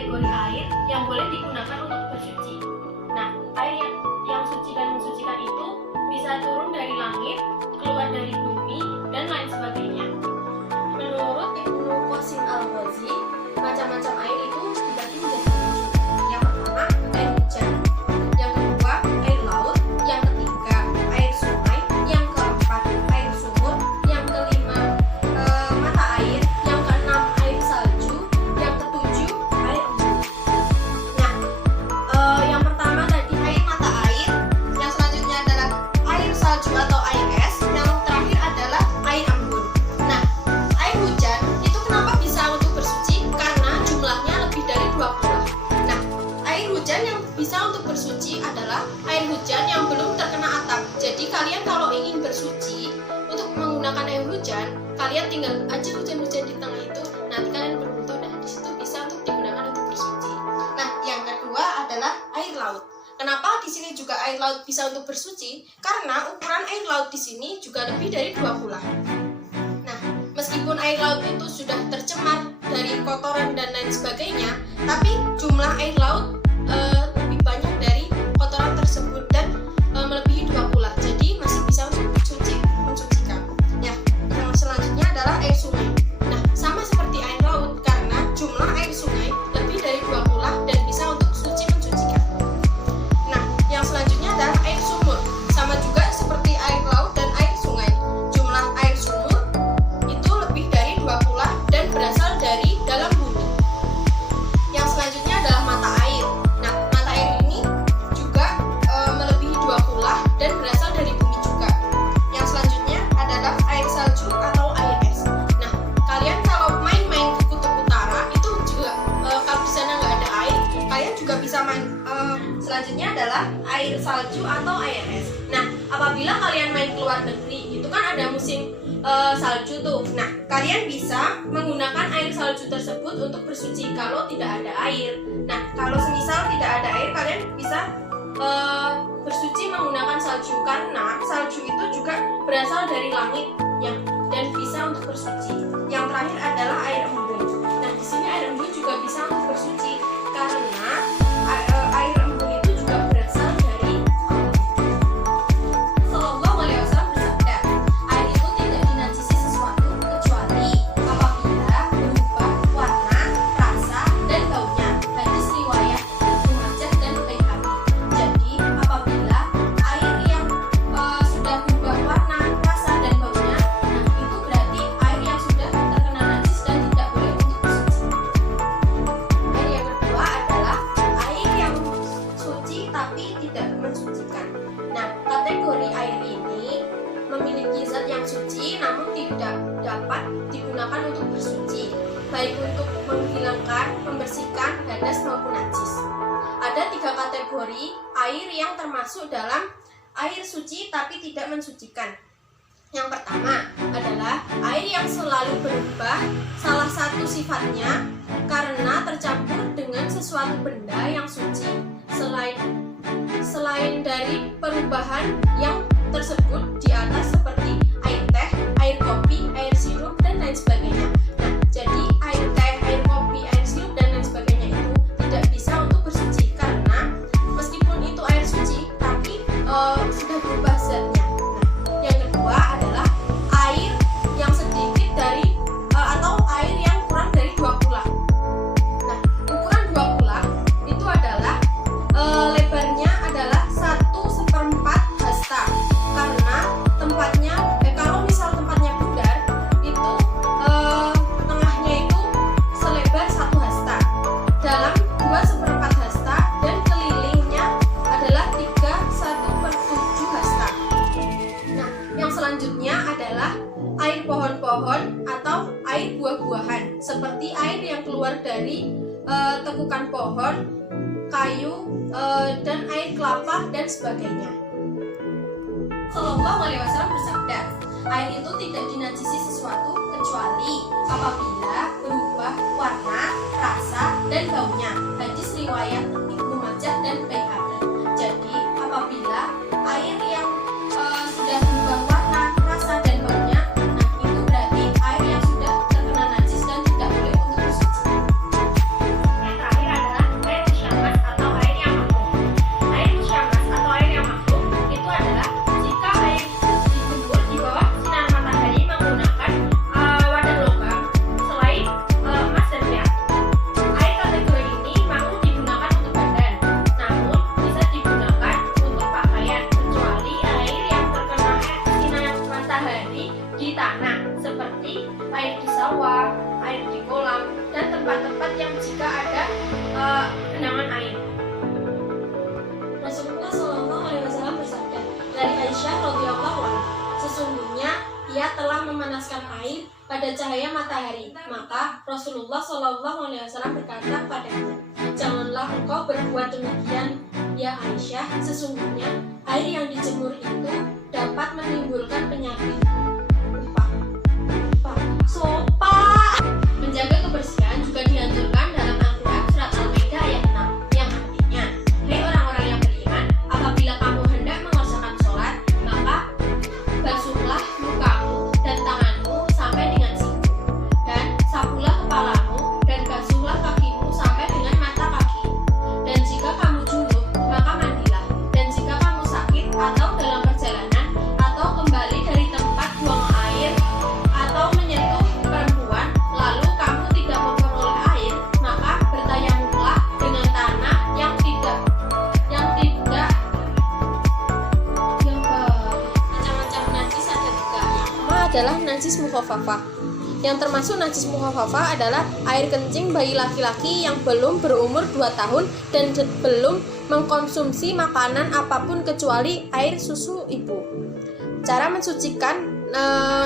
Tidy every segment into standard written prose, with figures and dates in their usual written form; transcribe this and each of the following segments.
kategori air yang boleh digunakan untuk bersuci. Nah, air yang suci dan mensucikan itu bisa turun dari langit, keluar dari bumi, dan lain sebagainya. Menurut Ibnu Qasim al-Ghazi, macam-macam air itu dibagi menjadi 7. Yang pertama, air hujan. Yang kedua, air laut. Yang ketiga, air sungai. Yang keempat, air sumur. Yang kelima, mata air. Yang keenam, air salju. Yang ketujuh, air embun. Nah, yang pertama tadi air mata air. Yang selanjutnya adalah air salju atau air es. Yang terakhir adalah air embun. Nah, air hujan itu kenapa bisa untuk bersuci? Karena jumlahnya lebih dari 20. Nah, air hujan yang bisa untuk bersuci adalah air hujan yang belum terkena atap. Jadi kalian kalau ingin bersuci untuk menggunakan air hujan, kalian tinggal aja hujan-hujan di tengah itu, nanti kalian berwudu. Nah, di situ bisa untuk digunakan untuk bersuci. Nah, yang kedua adalah air laut. Kenapa di sini juga air laut bisa untuk bersuci? Karena ukuran air laut di sini juga lebih dari 20. Nah, meskipun air laut itu sudah tercemar dari kotoran dan lain sebagainya, tapi jumlah air laut lebih banyak dari kotoran tersebut dan melebihi 20. Jadi masih bisa untuk mensucikan. Ya, yang selanjutnya adalah air sungai. Nah, sama seperti air laut karena jumlah air sungai lebih dari 20 dan bisa untuk mensucikan. Nah, yang selanjutnya adalah air sumur. Sama juga seperti air laut dan air sungai. Jumlah air sumur itu lebih dari 20 dan berasal dari dalam bumi. Yang selanjutnya adalah mata air. Nah, mata air ini juga melebihi 20 dan berasal dari bumi juga. Yang selanjutnya adalah air salju atau air es. Nah, kalian kalau main-main ke kutub utara itu juga kalau di sana nggak ada air, kalian juga bisa main. Selanjutnya adalah air salju atau air es. Nah, apabila kalian main ke luar negeri, itu kan ada musim salju tuh. Nah, kalian bisa menggunakan air salju tersebut untuk bersuci kalau tidak ada air. Nah, kalau semisal tidak ada air, kalian bisa bersuci menggunakan salju karena salju itu juga berasal dari langit ya, dan bisa untuk bersuci. Yang terakhir adalah air embun. Nah, di sini air embun juga bisa untuk bersuci karena air embun itu juga berasal dari Sallallahu Alaihi Wasallam bersabda, air itu tidak dinajisi sesuatu kecuali apabila berubah warna, rasa, dan baunya. Hadis riwayat Ibnu Majah dan Baihaqi. Jadi apabila air yang sudah berubah warna, rasa, dan baunya, nah itu berarti air yang sudah terkena najis dan tidak boleh untuk bersuci. Air yang kedua adalah air yang suci tapi tidak mensucikan. Nah, kategori air ini memiliki zat yang suci namun tidak dapat digunakan untuk bersuci, baik untuk menghilangkan, membersihkan hadas maupun najis. Ada 3 kategori air yang termasuk dalam air suci tapi tidak mensucikan. Yang pertama adalah air yang selalu berubah salah satu sifatnya karena tercampur dengan sesuatu benda yang suci selain dari perubahan yang tersebut di atas seperti air teh, air kopi, air sirup, dan lain sebagainya. Nah, jadi air teh, air kopi, air sirup, dan lain sebagainya itu tidak bisa untuk bersuci karena meskipun itu air suci tapi sudah berubah zatnya. Nah, yang kedua adalah air yang sedikit dari atau air yang kurang dari 20. Nah, ukuran 20 itu adalah lebarnya adalah 1/4 hasta karena tempatnya kalau misal tempatnya bundar itu tengahnya itu selebar 1 hasta, dalam 2/4 hasta, dan kelilingnya adalah 3/1/7 hasta. Nah, yang selanjutnya adalah air pohon-pohon atau air buah-buahan seperti air yang keluar dari tekukan pohon, kayu, dan air kelapa dan sebagainya. Sallallahu Alaihi Wasallam bersabda, air itu tidak dinajisi sesuatu kecuali apabila berubah warna, rasa, dan baunya. Hadis riwayat Ibnu Majah dan Baihaqi. Jadi apabila air yang sudah berubah warna, rasa, dan baunya, nah itu berarti air yang sudah terkena najis dan tidak boleh untuk bersuci. Yang terakhir macam air pada cahaya matahari. Maka Rasulullah SAW berkata padanya, janganlah engkau berbuat demikian, ya Aisyah. Sesungguhnya air yang dijemur itu dapat menimbulkan penyakit. Menjaga kebersihan juga dianjurkan dalam Al-Quran surat Al-Maidah ayat 6 yang artinya, hai orang-orang yang beriman, apabila kamu hendak mengerjakan sholat, maka basuhlah mukamu dan tanganmu sampai dengan siku, dan sapulah kepalamu dan basuhlah kakimu sampai dengan mata kaki. Dan jika kamu junub, maka mandilah. Dan jika kamu sakit atau dalam perjalanan atau kembali dari tempat buang air atau menyentuh perempuan, lalu kamu tidak memperoleh air, maka bertayamumlah dengan tanah yang macam-macam najis ada 3. Yang pertama adalah najis mukhafafah. Yang termasuk najis mukhafafah adalah air kencing bayi laki-laki yang belum berumur 2 tahun dan belum mengkonsumsi makanan apapun kecuali air susu ibu. Cara mensucikan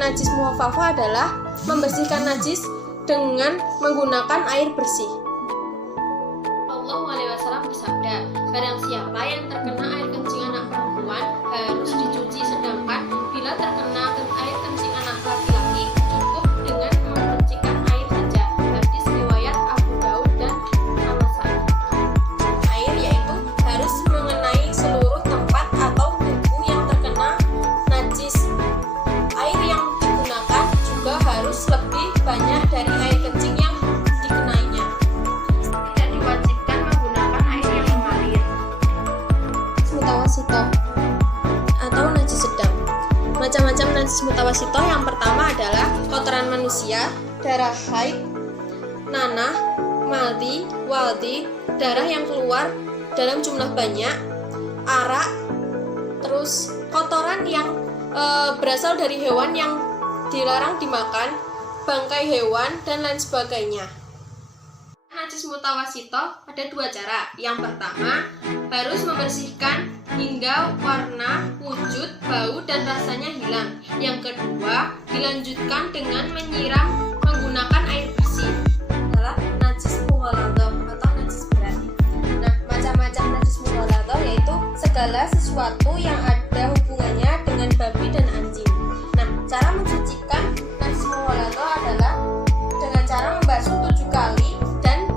najis mukhafafah adalah membersihkan najis dengan menggunakan air bersih. Allah SAW bersabda, barang siapa yang terkena air kencing anak perempuan harus dicuci, sedangkan bila terkena air kencing anak laki-laki cukup dengan membersihkan air saja. Hadis riwayat Abu Daud dan An-Nasai. Air yaitu harus mengenai seluruh tempat atau tubuh yang terkena najis. Air yang digunakan juga harus lebih banyak dari air kencing yang dikenainya. Tidak diwajibkan menggunakan air yang mengalir. Mutawasito atau najis sedang. Macam-macam najis mutawasito yang pertama adalah kotoran manusia, darah haid, nanah, maldi, waldi, darah yang keluar dalam jumlah banyak, arak, terus kotoran yang berasal dari hewan yang dilarang dimakan, bangkai hewan, dan lain sebagainya. Najis mutawasito ada 2 cara. Yang pertama, harus membersihkan hingga warna, wujud, bau, dan rasanya hilang. Yang kedua, dilanjutkan dengan menyiram menggunakan air bersih. Adalah najis mughaladah atau najis berat. Nah, macam-macam najis mughaladah yaitu segala sesuatu yang ada hubungannya dengan babi dan anjing. Nah, cara mensucikan najis mughaladah adalah dengan cara membasuh 7 kali dan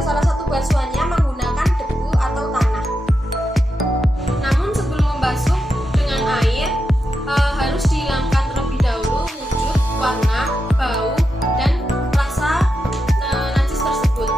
salah satu basuhannya menggunakan debu atau tanah. Namun sebelum membasuh dengan air harus dihilangkan terlebih dahulu wujud, warna, bau, dan rasa najis tersebut.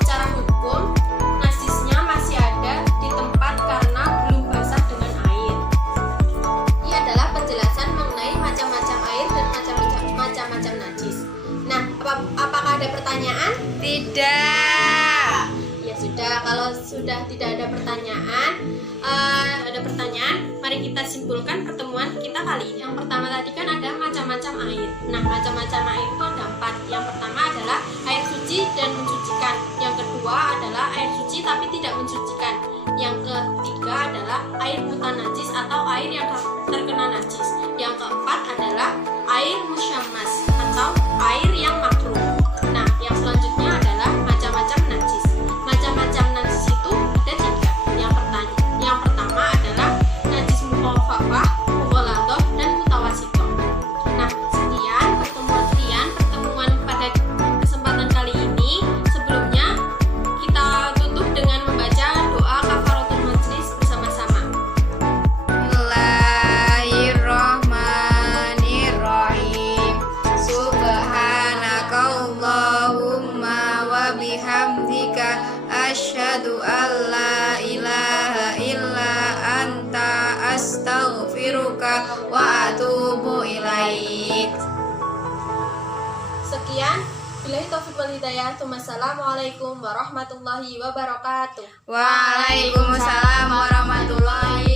Secara hukum, najisnya masih ada di tempat karena belum basah dengan air. Ini adalah penjelasan mengenai macam-macam air dan macam-macam najis. Nah, apakah ada pertanyaan? Tidak. Ya sudah, kalau sudah tidak ada pertanyaan, mari kita simpulkan pertemuan kita kali ini. Yang pertama tadi kan ada macam-macam air. Nah, macam-macam air itu ada 4. Yang pertama adalah air suci dan mensucikan. Yang kedua adalah air suci tapi tidak mensucikan. Yang ketiga adalah air mutanajis atau air yang terkena najis. Yang keempat adalah air musyammas atau air yang makruh. Nah, yang selanjutnya adalah macam-macam najis. Macam-macam najis itu ada 3. Yang pertama adalah najis mukhafafah, mughaladah, dan mutawasito. Nah, sekian pertemuan pada kesempatan kali ini. Sebelumnya kita tutup dengan membaca doa kafaratul majlis bersama-sama. Bismillahirrahmanirrahim. Subhanakallahumma wa bihamdika asyhadu an la ilaha illa anta astaghfiruka wa atubu ilaik. Sekian, billahi taufiq wal hidayah. Wassalamualaikum warahmatullahi wabarakatuh. Waalaikumsalam warahmatullahi